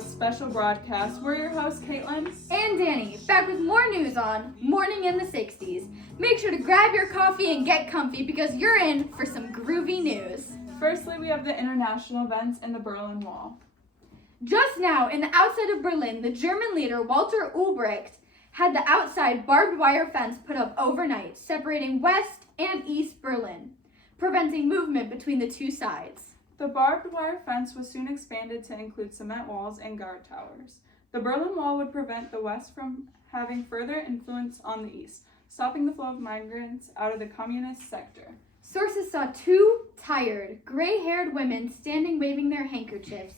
a special broadcast. We're your hosts, Kaitlin and Dani, back with more news on Morning in the 60s. Make sure to grab your coffee and get comfy because you're in for some groovy news. Firstly, we have the international events in the Berlin Wall. Just now, in the outside of Berlin, the German leader Walter Ulbricht had the outside barbed wire fence put up overnight, separating West and East Berlin, preventing movement between the two sides. The barbed wire fence was soon expanded to include cement walls and guard towers. The Berlin Wall would prevent the West from having further influence on the East, stopping the flow of migrants out of the communist sector. Sources saw two tired, gray-haired women standing waving their handkerchiefs.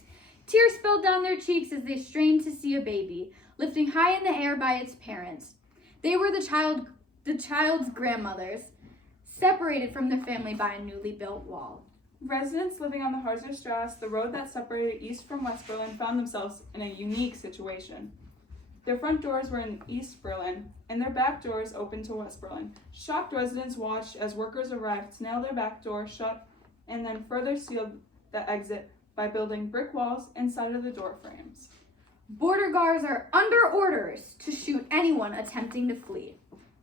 Tears spilled down their cheeks as they strained to see a baby, lifting high in the air by its parents. They were the child's grandmothers, separated from their family by a newly built wall. Residents living on the Harzer Strasse, the road that separated East from West Berlin, found themselves in a unique situation. Their front doors were in East Berlin, and their back doors opened to West Berlin. Shocked residents watched as workers arrived to nail their back door shut and then further sealed the exit by building brick walls inside of the door frames. Border guards are under orders to shoot anyone attempting to flee.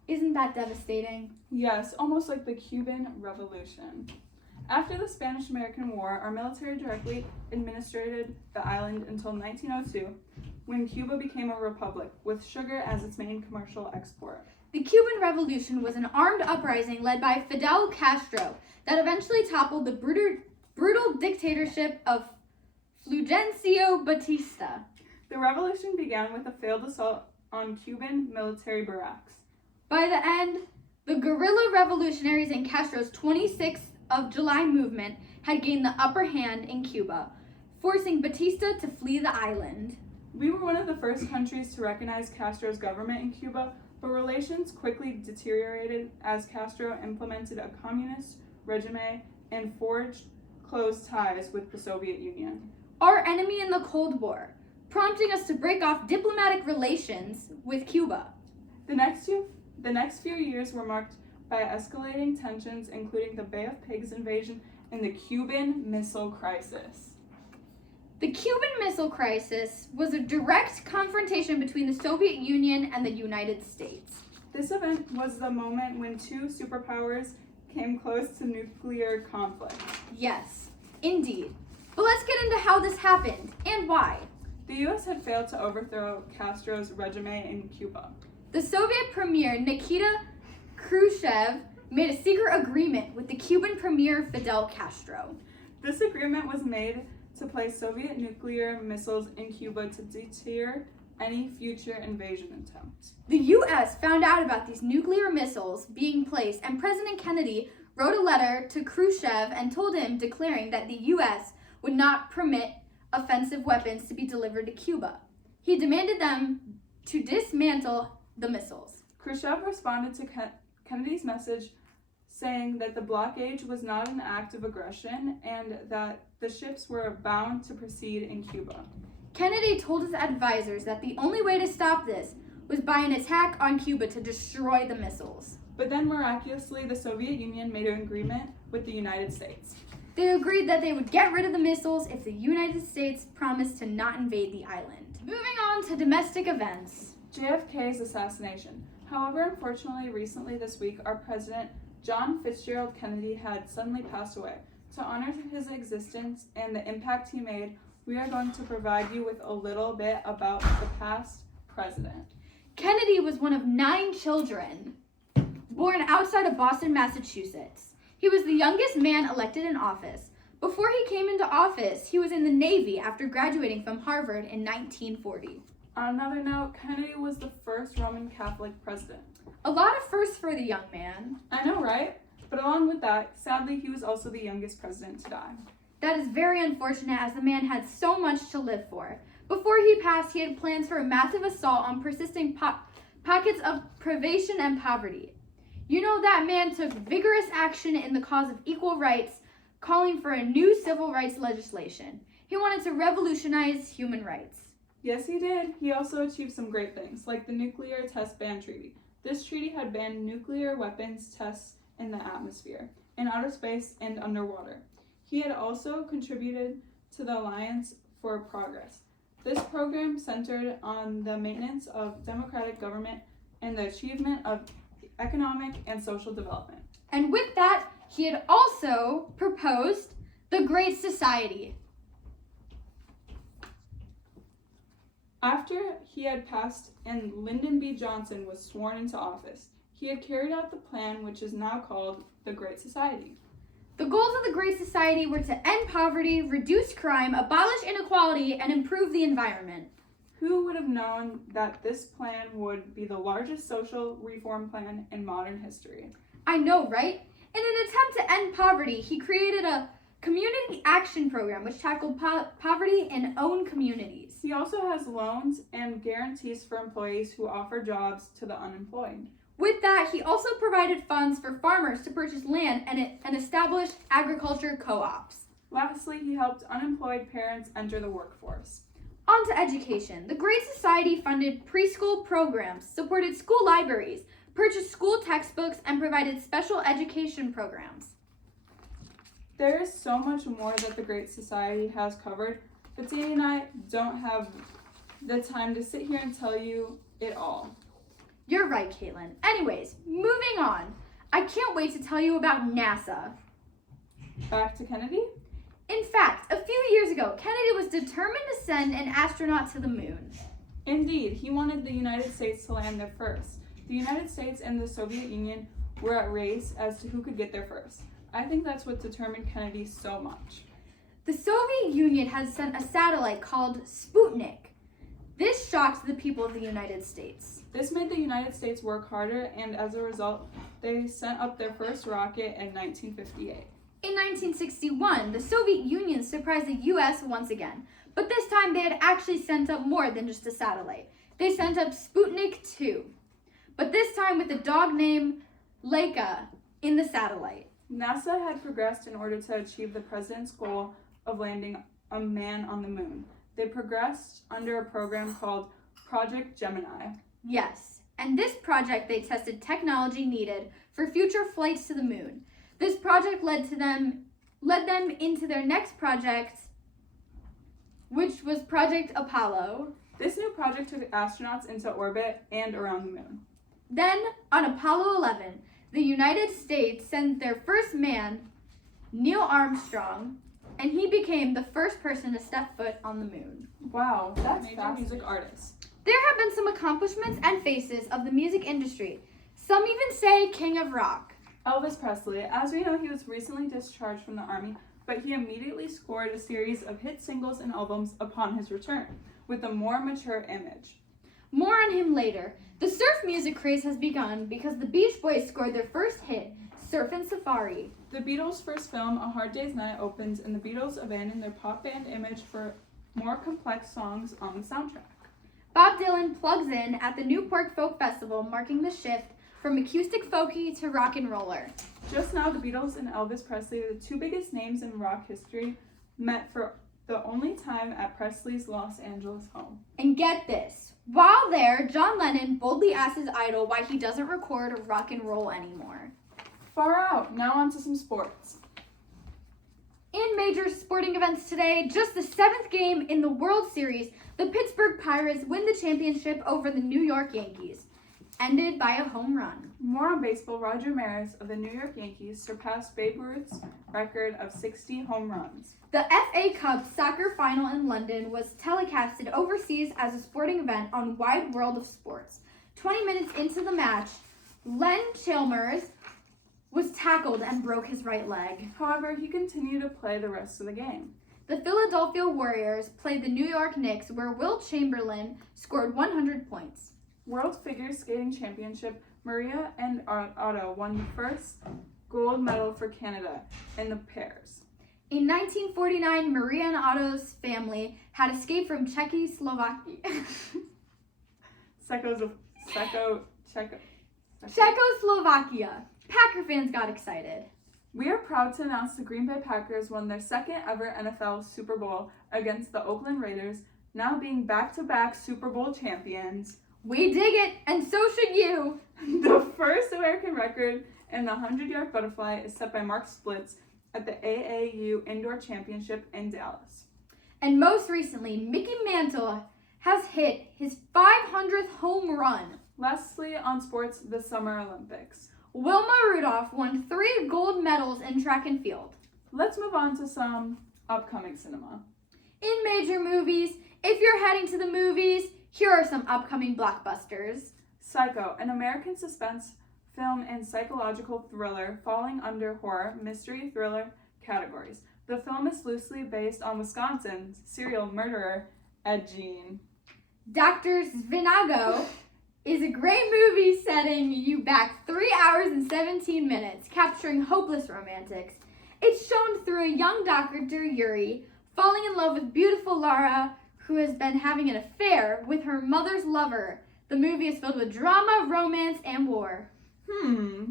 Isn't that devastating? Yes, almost like the Cuban Revolution. After the Spanish-American War, our military directly administered the island until 1902, when Cuba became a republic, with sugar as its main commercial export. The Cuban Revolution was an armed uprising led by Fidel Castro that eventually toppled the brutal dictatorship of Fulgencio Batista. The revolution began with a failed assault on Cuban military barracks. By the end, the guerrilla revolutionaries in Castro's 26th of July movement had gained the upper hand in Cuba, forcing Batista to flee the island. We were one of the first countries to recognize Castro's government in Cuba, but relations quickly deteriorated as Castro implemented a communist regime and forged close ties with the Soviet Union. Our enemy in the Cold War, prompting us to break off diplomatic relations with Cuba. The next few years were marked by escalating tensions, including the Bay of Pigs invasion and the Cuban Missile Crisis. The Cuban Missile Crisis was a direct confrontation between the Soviet Union and the United States. This event was the moment when two superpowers came close to nuclear conflict. Yes, indeed. But let's get into how this happened and why. The U.S. had failed to overthrow Castro's regime in Cuba. The Soviet Premier Nikita Khrushchev made a secret agreement with the Cuban Premier Fidel Castro. This agreement was made to place Soviet nuclear missiles in Cuba to deter any future invasion attempts. The U.S. found out about these nuclear missiles being placed, and President Kennedy wrote a letter to Khrushchev and told him, declaring that the U.S. would not permit offensive weapons to be delivered to Cuba. He demanded them to dismantle the missiles. Khrushchev responded to Kennedy's message saying that the blockade was not an act of aggression and that the ships were bound to proceed in Cuba. Kennedy told his advisors that the only way to stop this was by an attack on Cuba to destroy the missiles. But then miraculously, the Soviet Union made an agreement with the United States. They agreed that they would get rid of the missiles if the United States promised to not invade the island. Moving on to domestic events. JFK's assassination. However, unfortunately, recently this week, our president, John Fitzgerald Kennedy, had suddenly passed away. To honor his existence and the impact he made, we are going to provide you with a little bit about the past president. Kennedy was one of 9 children, born outside of Boston, Massachusetts. He was the youngest man elected in office. Before he came into office, he was in the Navy after graduating from Harvard in 1940. On another note, Kennedy was the first Roman Catholic president. A lot of firsts for the young man. I know, right? But along with that, sadly, he was also the youngest president to die. That is very unfortunate, as the man had so much to live for. Before he passed, he had plans for a massive assault on persisting pockets of privation and poverty. You know, that man took vigorous action in the cause of equal rights, calling for a new civil rights legislation. He wanted to revolutionize human rights. Yes, he did. He also achieved some great things, like the Nuclear Test Ban Treaty. This treaty had banned nuclear weapons tests in the atmosphere, in outer space, and underwater. He had also contributed to the Alliance for Progress. This program centered on the maintenance of democratic government and the achievement of economic and social development. And with that, he had also proposed the Great Society. After he had passed and Lyndon B. Johnson was sworn into office, he had carried out the plan which is now called the Great Society. The goals of the Great Society were to end poverty, reduce crime, abolish inequality, and improve the environment. Who would have known that this plan would be the largest social reform plan in modern history? I know, right? In an attempt to end poverty, he created a community action program which tackled poverty in own communities. He also has loans and guarantees for employees who offer jobs to the unemployed. With that, he also provided funds for farmers to purchase land and establish agriculture co-ops. Lastly, he helped unemployed parents enter the workforce. On to education. The Great Society funded preschool programs, supported school libraries, purchased school textbooks, and provided special education programs. There is so much more that the Great Society has covered, but Danny and I don't have the time to sit here and tell you it all. You're right, Kaitlin. Anyways, moving on. I can't wait to tell you about NASA. Back to Kennedy? In fact, a few years ago, Kennedy was determined to send an astronaut to the moon. Indeed, he wanted the United States to land there first. The United States and the Soviet Union were at race as to who could get there first. I think that's what determined Kennedy so much. The Soviet Union had sent a satellite called Sputnik. This shocked the people of the United States. This made the United States work harder, and as a result, they sent up their first rocket in 1958. In 1961, the Soviet Union surprised the U.S. once again, but this time they had actually sent up more than just a satellite. They sent up Sputnik 2, but this time with a dog named Laika in the satellite. NASA had progressed in order to achieve the president's goal of landing a man on the moon. They progressed under a program called Project Gemini. Yes, and this project they tested technology needed for future flights to the moon. This project led them into their next project, which was Project Apollo. This new project took astronauts into orbit and around the moon. Then, on Apollo 11, the United States sent their first man, Neil Armstrong, and he became the first person to step foot on the moon. Wow, that's major music artist. There have been some accomplishments and faces of the music industry. Some even say King of Rock. Elvis Presley. As we know, he was recently discharged from the army, but he immediately scored a series of hit singles and albums upon his return, with a more mature image. More on him later. The surf music craze has begun because the Beach Boys scored their first hit, Surfin' Safari. The Beatles' first film, A Hard Day's Night, opens, and the Beatles abandoned their pop band image for more complex songs on the soundtrack. Bob Dylan plugs in at the Newport Folk Festival, marking the shift from acoustic folky to rock and roller. Just now, the Beatles and Elvis Presley, the two biggest names in rock history, met for the only time at Presley's Los Angeles home. And get this, while there, John Lennon boldly asks his idol why he doesn't record rock and roll anymore. Far out. Now on to some sports. In major sporting events today, just the 7th game in the World Series, the Pittsburgh Pirates win the championship over the New York Yankees, ended by a home run. More on baseball, Roger Maris of the New York Yankees surpassed Babe Ruth's record of 60 home runs. The FA Cup soccer final in London was telecasted overseas as a sporting event on Wide World of Sports. 20 minutes into the match, Len Chalmers was tackled and broke his right leg. However, he continued to play the rest of the game. The Philadelphia Warriors played the New York Knicks, where Wilt Chamberlain scored 100 points. World Figure Skating Championship, Maria and Otto won the first gold medal for Canada in the pairs. In 1949, Maria and Otto's family had escaped from Czechoslovakia. Czechoslovakia. Packer fans got excited. We are proud to announce the Green Bay Packers won their second ever NFL Super Bowl against the Oakland Raiders, now being back-to-back Super Bowl champions. We dig it, and so should you. The first American record in the 100-yard butterfly is set by Mark Splitz at the AAU Indoor Championship in Dallas. And most recently, Mickey Mantle has hit his 500th home run. Lastly, on sports, the Summer Olympics. Wilma Rudolph won 3 gold medals in track and field. Let's move on to some upcoming cinema. In major movies, if you're heading to the movies, here are some upcoming blockbusters. Psycho, an American suspense film and psychological thriller falling under horror, mystery, thriller categories. The film is loosely based on Wisconsin's serial murderer, Ed Gein. Dr. Zvinago is a great movie setting you back 3 hours and 17 minutes, capturing hopeless romantics. It's shown through a young Dr. Yuri falling in love with beautiful Laura, who has been having an affair with her mother's lover. The movie is filled with drama, romance, and war.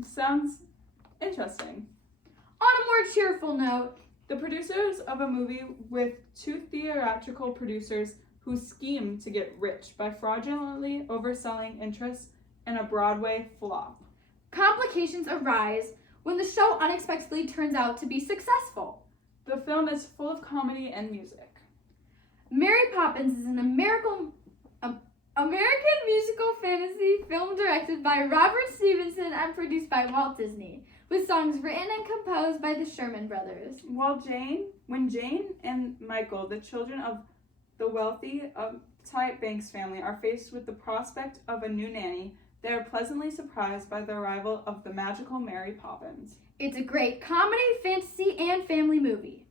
Sounds interesting. On a more cheerful note, The producers of a movie with 2 theatrical producers who scheme to get rich by fraudulently overselling interests in a Broadway flop. complications arise when the show unexpectedly turns out to be successful. The film is full of comedy and music. Mary Poppins is an American musical fantasy film directed by Robert Stevenson and produced by Walt Disney, with songs written and composed by the Sherman Brothers. When Jane and Michael, the children of the wealthy uptight Banks family, are faced with the prospect of a new nanny, they are pleasantly surprised by the arrival of the magical Mary Poppins. It's a great comedy, fantasy, and family movie.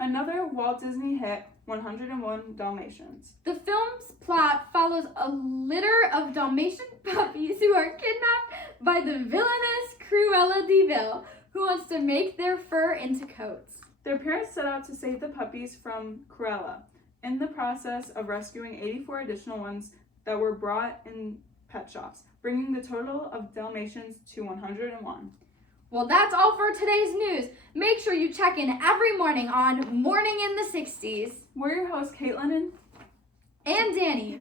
Another Walt Disney hit, 101 Dalmatians. The film's plot follows a litter of Dalmatian puppies who are kidnapped by the villainous Cruella de Vil, who wants to make their fur into coats. Their parents set out to save the puppies from Cruella, in the process of rescuing 84 additional ones that were brought in pet shops, bringing the total of Dalmatians to 101. Well, that's all for today's news. Make sure you check in every morning on Morning in the 60s. We're your hosts, Kaitlin and Danny.